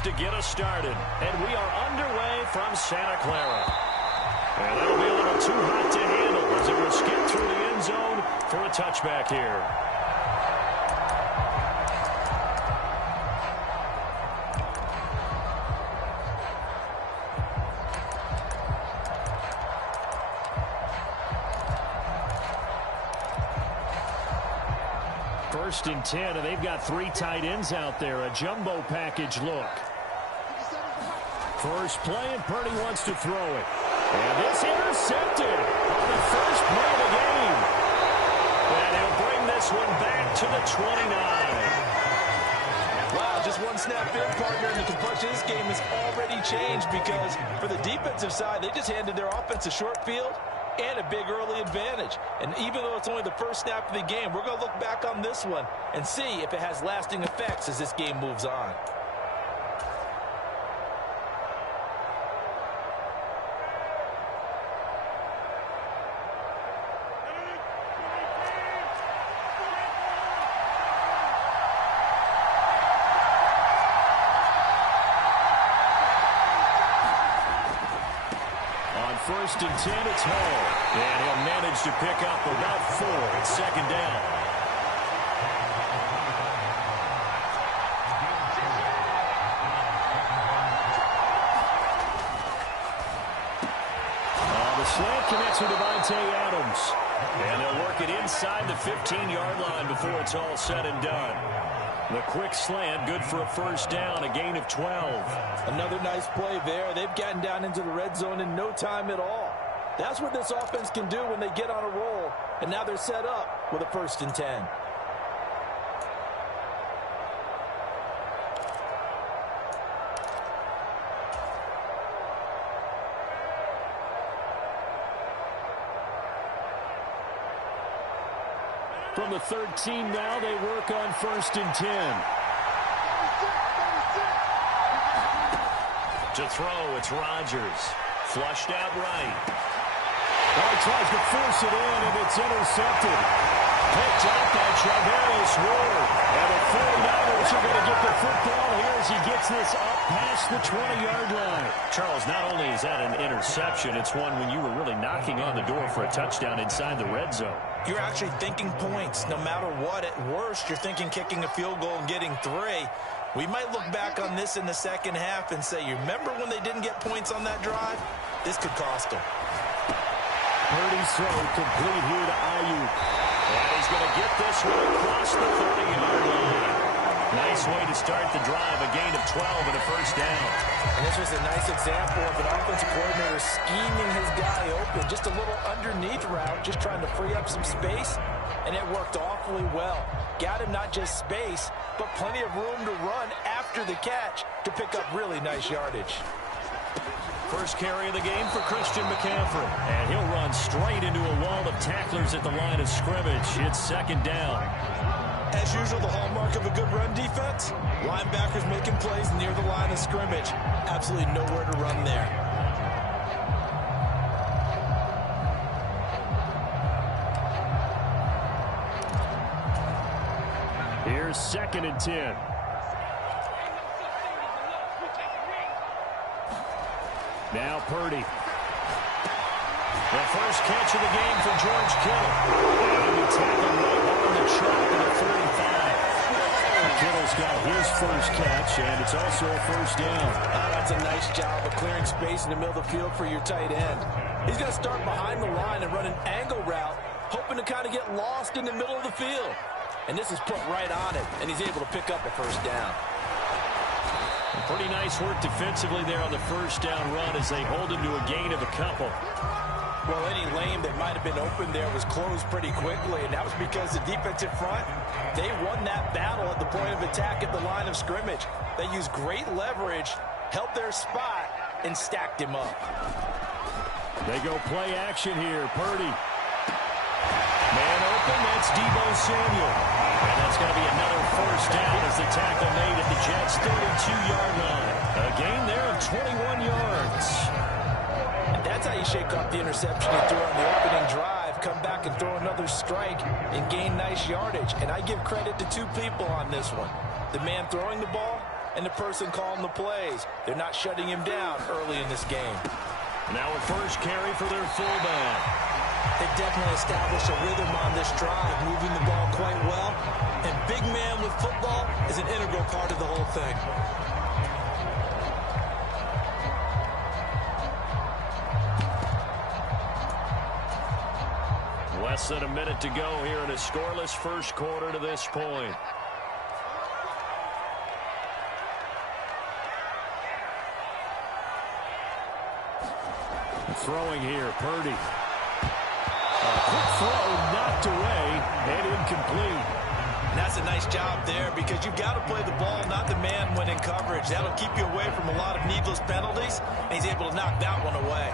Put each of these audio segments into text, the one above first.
yards to get us started. And we are underway from Santa Clara. And that'll be a little too hot to handle as it will skip through the end zone for a touchback here. First and 10, and they've got 3 tight ends out there. A jumbo package look. First play, and Purdy wants to throw it. And this intercepted on the first play of the game. And he'll bring this one back to the 29. Wow, just one snap in, partner, and the complexion of this game has already changed because for the defensive side, they just handed their offense a short field and a big early advantage. And even though it's only the first snap of the game, we're going to look back on this one and see if it has lasting effects as this game moves on. First and 10, it's Hall. And he'll manage to pick up about 4 at second down. The slant connects with Devontae Adams. And they'll work it inside the 15-yard line before it's all said and done. The quick slant, good for a first down, a gain of 12. Another nice play there. They've gotten down into the red zone in no time at all. That's what this offense can do when they get on a roll. And now they're set up with a first and 10. From the 13 now, they work on first and 10. To throw, it's Rodgers. Flushed out right. Oh, he tries to force it in, and it's intercepted. Picked up by Charvarius Ward. And the 49ers are going to get the football here as he gets this up past the 20-yard line. Charles, not only is that an interception, it's one when you were really knocking on the door for a touchdown inside the red zone. You're actually thinking points. No matter what, at worst, you're thinking kicking a field goal and getting 3. We might look back on this in the second half and say, you remember when they didn't get points on that drive? This could cost them. Purdy's throw complete here to Ayuk. And he's going to get this one across the 30-yard line. Nice way to start the drive, a gain of 12 and a first down. And this was a nice example of an offensive coordinator scheming his guy open. Just a little underneath route, just trying to free up some space, and it worked awfully well. Got him not just space, but plenty of room to run after the catch to pick up really nice yardage. First carry of the game for Christian McCaffrey. And he'll run straight into a wall of tacklers at the line of scrimmage. It's second down. As usual, the hallmark of a good run defense, linebackers making plays near the line of scrimmage. Absolutely nowhere to run there. Here's second and 10. Now Purdy. The first catch of the game for George Kittle. And he'll be tackled right on the track of the 45. Kittle's got his first catch, and it's also a first down. That's a nice job of clearing space in the middle of the field for your tight end. He's going to start behind the line and run an angle route, hoping to kind of get lost in the middle of the field. And this is put right on it, and he's able to pick up a first down. Pretty nice work defensively there on the first down run as they hold him to a gain of a couple. Well, any lane that might have been open there was closed pretty quickly, and that was because the defensive front, they won that battle at the point of attack at the line of scrimmage. They used great leverage, held their spot, and stacked him up. They go play action here. Purdy. Man open, that's Deebo Samuel. And that's going to be another first down as the tackle made at the Jets' 32-yard line. A gain there of 21 yards. And that's how you shake off the interception you threw on the opening drive. Come back and throw another strike and gain nice yardage. And I give credit to two people on this one. The man throwing the ball and the person calling the plays. They're not shutting him down early in this game. Now a first carry for their fullback. They definitely established a rhythm on this drive, moving the ball quite well. And big man with football is an integral part of the whole thing. Less than a minute to go here in a scoreless first quarter to this point. Throwing here, Purdy. Quick throw, knocked away, and incomplete. And that's a nice job there because you've got to play the ball, not the man when in coverage. That'll keep you away from a lot of needless penalties, and he's able to knock that one away.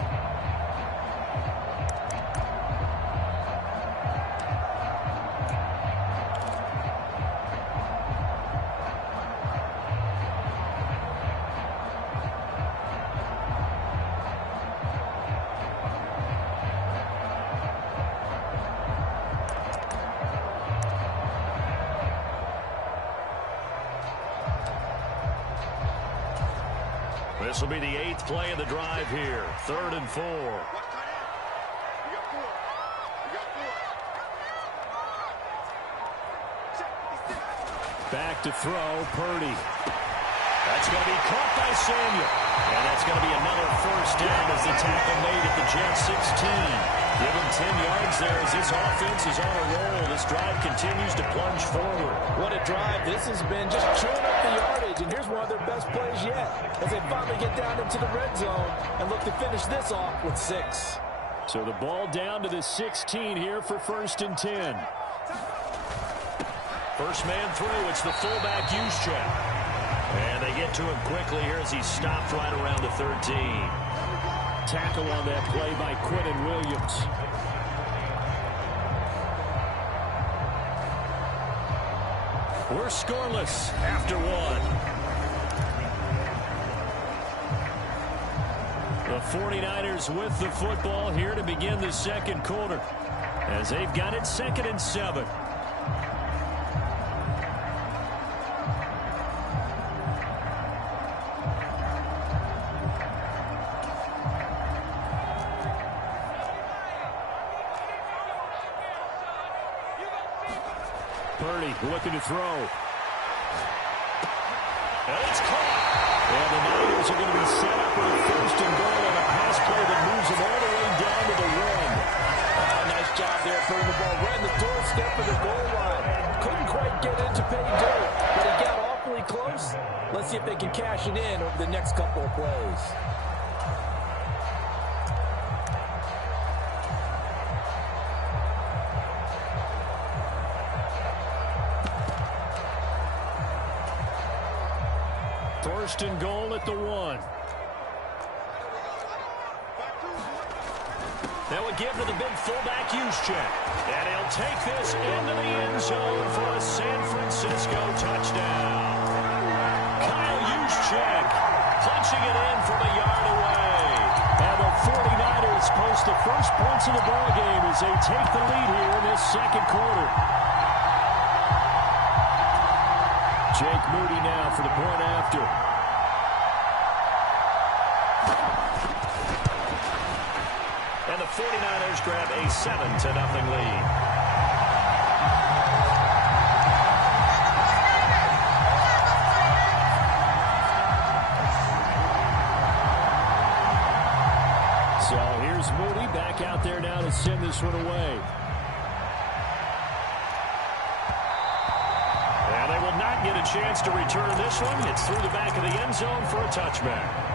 This will be the 8th play of the drive here. 3rd and 4. Back to throw, Purdy. That's going to be caught by Samuel. And that's going to be another first down as the tackle made at the Jets 16. Give him 10 yards there as this offense is on a roll. This drive continues to plunge forward. What a drive. This has been just chewing up the yardage, and here's one of their best plays yet as they finally get down into the red zone and look to finish this off with 6. So the ball down to the 16 here for 1st and 10. First man through. It's the fullback use check. And they get to him quickly here as he stopped right around the 13. Tackle on that play by Quinton Williams. We're scoreless after 1. The 49ers with the football here to begin the second quarter as they've got it 2nd and 7. Purdy looking to throw. And it's caught. And the Niners are going to be set up with a 1st and goal on a pass play that moves them all the way down to the 1. Nice job there, putting the ball right in the doorstep of the goal line. Couldn't quite get it to pay dirt, but he got awfully close. Let's see if they can cash it in over the next couple of plays. First and goal at the 1. That would give to the big fullback use check. And he'll take this into the end zone for a San Francisco touchdown. Kyle Juszczyk punching it in from a yard away. And the 49ers post the first points of the ballgame as they take the lead here in this second quarter. Jake Moody now for the point after. And the 49ers grab a 7-0 lead. So here's Moody back out there now to send this one away. And they will not get a chance to return this one. It's through the back of the end zone for a touchback.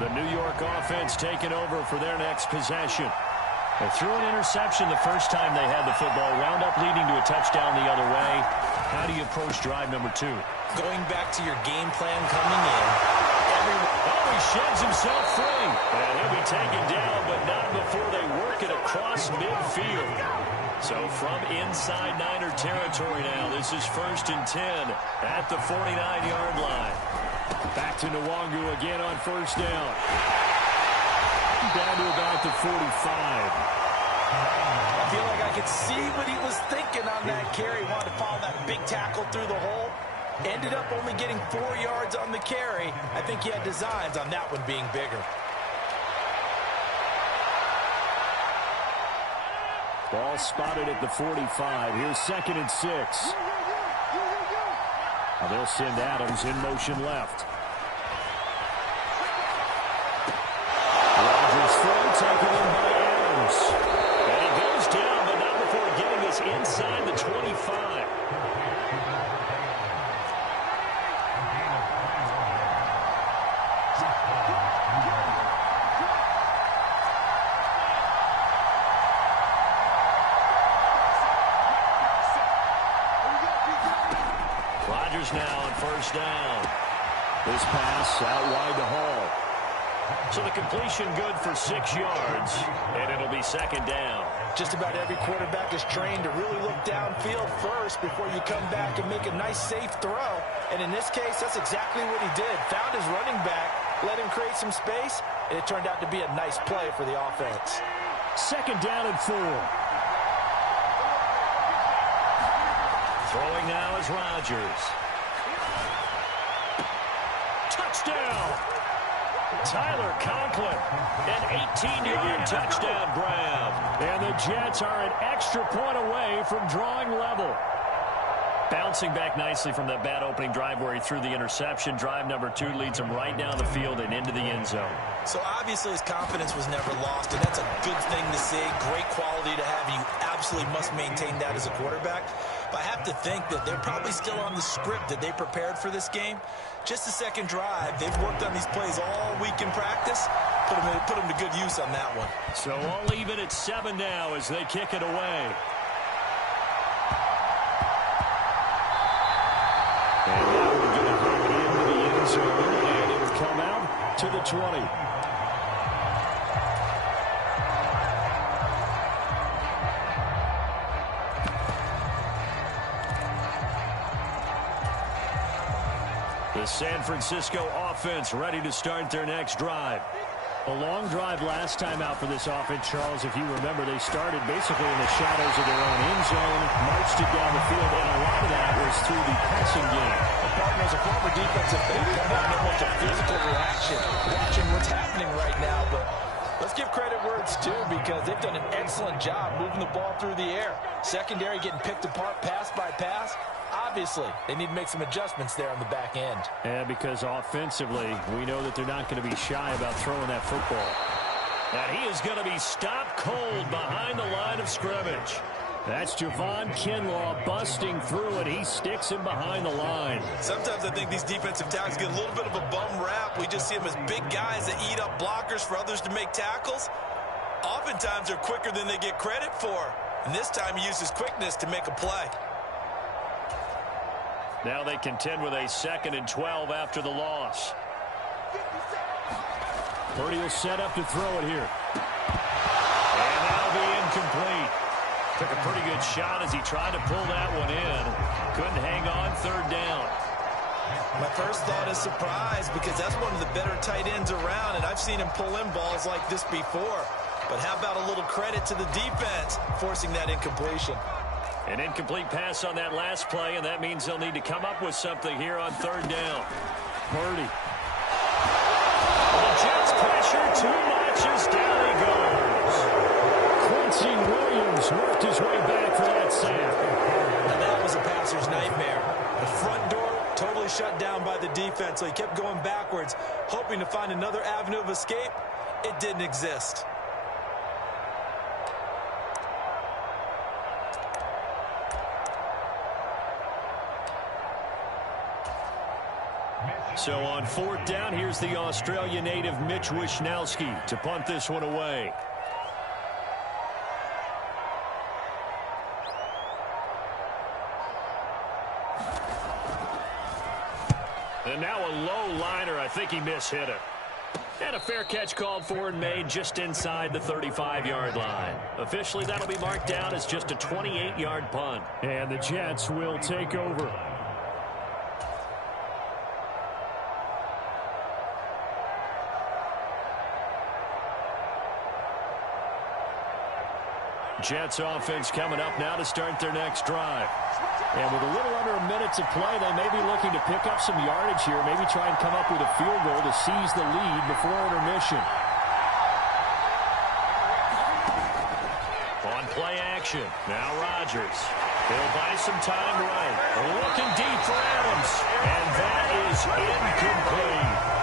The New York offense taking over for their next possession. They threw an interception the first time they had the football, wound up leading to a touchdown the other way. How do you approach drive number 2? Going back to your game plan coming in. He sheds himself free. And he'll be taken down, but not before they work it across midfield. So from inside Niner territory now, this is 1st and 10 at the 49-yard line. Back to Nwangu again on first down. Down to about the 45. I feel like I could see what he was thinking on that carry. He wanted to follow that big tackle through the hole. Ended up only getting 4 yards on the carry. I think he had designs on that one being bigger. Ball spotted at the 45. Here's 2nd and 6. Now they'll send Adams in motion left. Rodgers throw taken in by Adams. And he goes down, but not before getting this inside the 25. Rodgers now on first down. This pass out wide to Hall. So the completion good for 6 yards, and it'll be 2nd down. Just about every quarterback is trained to really look downfield first before you come back and make a nice, safe throw. And in this case, that's exactly what he did. Found his running back, let him create some space, and it turned out to be a nice play for the offense. 2nd down and 4. Throwing now is Rodgers. Touchdown! Tyler Conklin, an 18-yard touchdown grab. And the Jets are an extra point away from drawing level. Bouncing back nicely from that bad opening drive where he threw the interception. Drive number 2 leads him right down the field and into the end zone. So obviously his confidence was never lost, and that's a good thing to see. Great quality to have. You absolutely must maintain that as a quarterback. But I have to think that they're probably still on the script that they prepared for this game. Just the second drive. They've worked on these plays all week in practice. Put them to good use on that one. So all even at 7 now as they kick it away. And now we're going to bring it into the end zone, and it'll come out to the 20. The San Francisco offense ready to start their next drive. A long drive last time out for this offense, Charles. If you remember, they started basically in the shadows of their own end zone, marched it down the field, and a lot of that was through the passing game. The partner's a former defensive back. Not much a physical reaction. Watching what's happening right now, but let's give credit where it's due because they've done an excellent job moving the ball through the air. Secondary getting picked apart pass by pass. Obviously, they need to make some adjustments there on the back end. Yeah, because offensively, we know that they're not going to be shy about throwing that football. And he is going to be stopped cold behind the line of scrimmage. That's Javon Kinlaw busting through, and he sticks him behind the line. Sometimes I think these defensive tackles get a little bit of a bum rap. We just see them as big guys that eat up blockers for others to make tackles. Oftentimes, they're quicker than they get credit for. And this time, he uses quickness to make a play. Now they contend with a 2nd and 12 after the loss. Purdy will set up to throw it here. And that'll be incomplete. Took a pretty good shot as he tried to pull that one in. Couldn't hang on 3rd down. My first thought is surprise because that's one of the better tight ends around, and I've seen him pull in balls like this before. But how about a little credit to the defense forcing that incompletion? An incomplete pass on that last play, and that means they'll need to come up with something here on 3rd down. Purdy. The Jets pressure too much as down he goes. Quincy Williams worked his way back for that sack. And that was a passer's nightmare. The front door totally shut down by the defense, so he kept going backwards, hoping to find another avenue of escape. It didn't exist. So on 4th down, here's the Australia native Mitch Wishnowsky to punt this one away. And now a low liner. I think he mishit it. And a fair catch called for and made just inside the 35-yard line. Officially, that'll be marked down as just a 28-yard punt. And the Jets will take over. Jets offense coming up now to start their next drive. And with a little under a minute to play, they may be looking to pick up some yardage here, maybe try and come up with a field goal to seize the lead before intermission. On play action, now Rodgers. He'll buy some time right. Looking deep for Adams. And that is incomplete.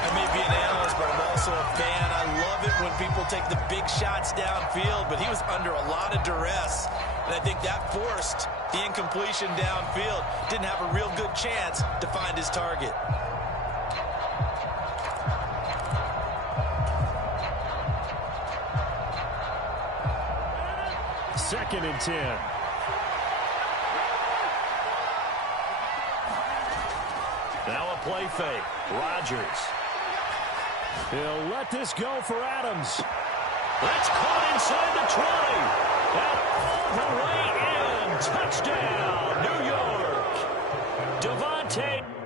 I may be an analyst, but I'm also a fan. I love it when people take the big shots downfield, but he was under a lot of duress. And I think that forced the incompletion downfield. Didn't have a real good chance to find his target. Second and 10. Now a play fake. Rodgers. He'll let this go for Adams. That's caught inside the 20. And all the way in. Touchdown, New York. Devontae.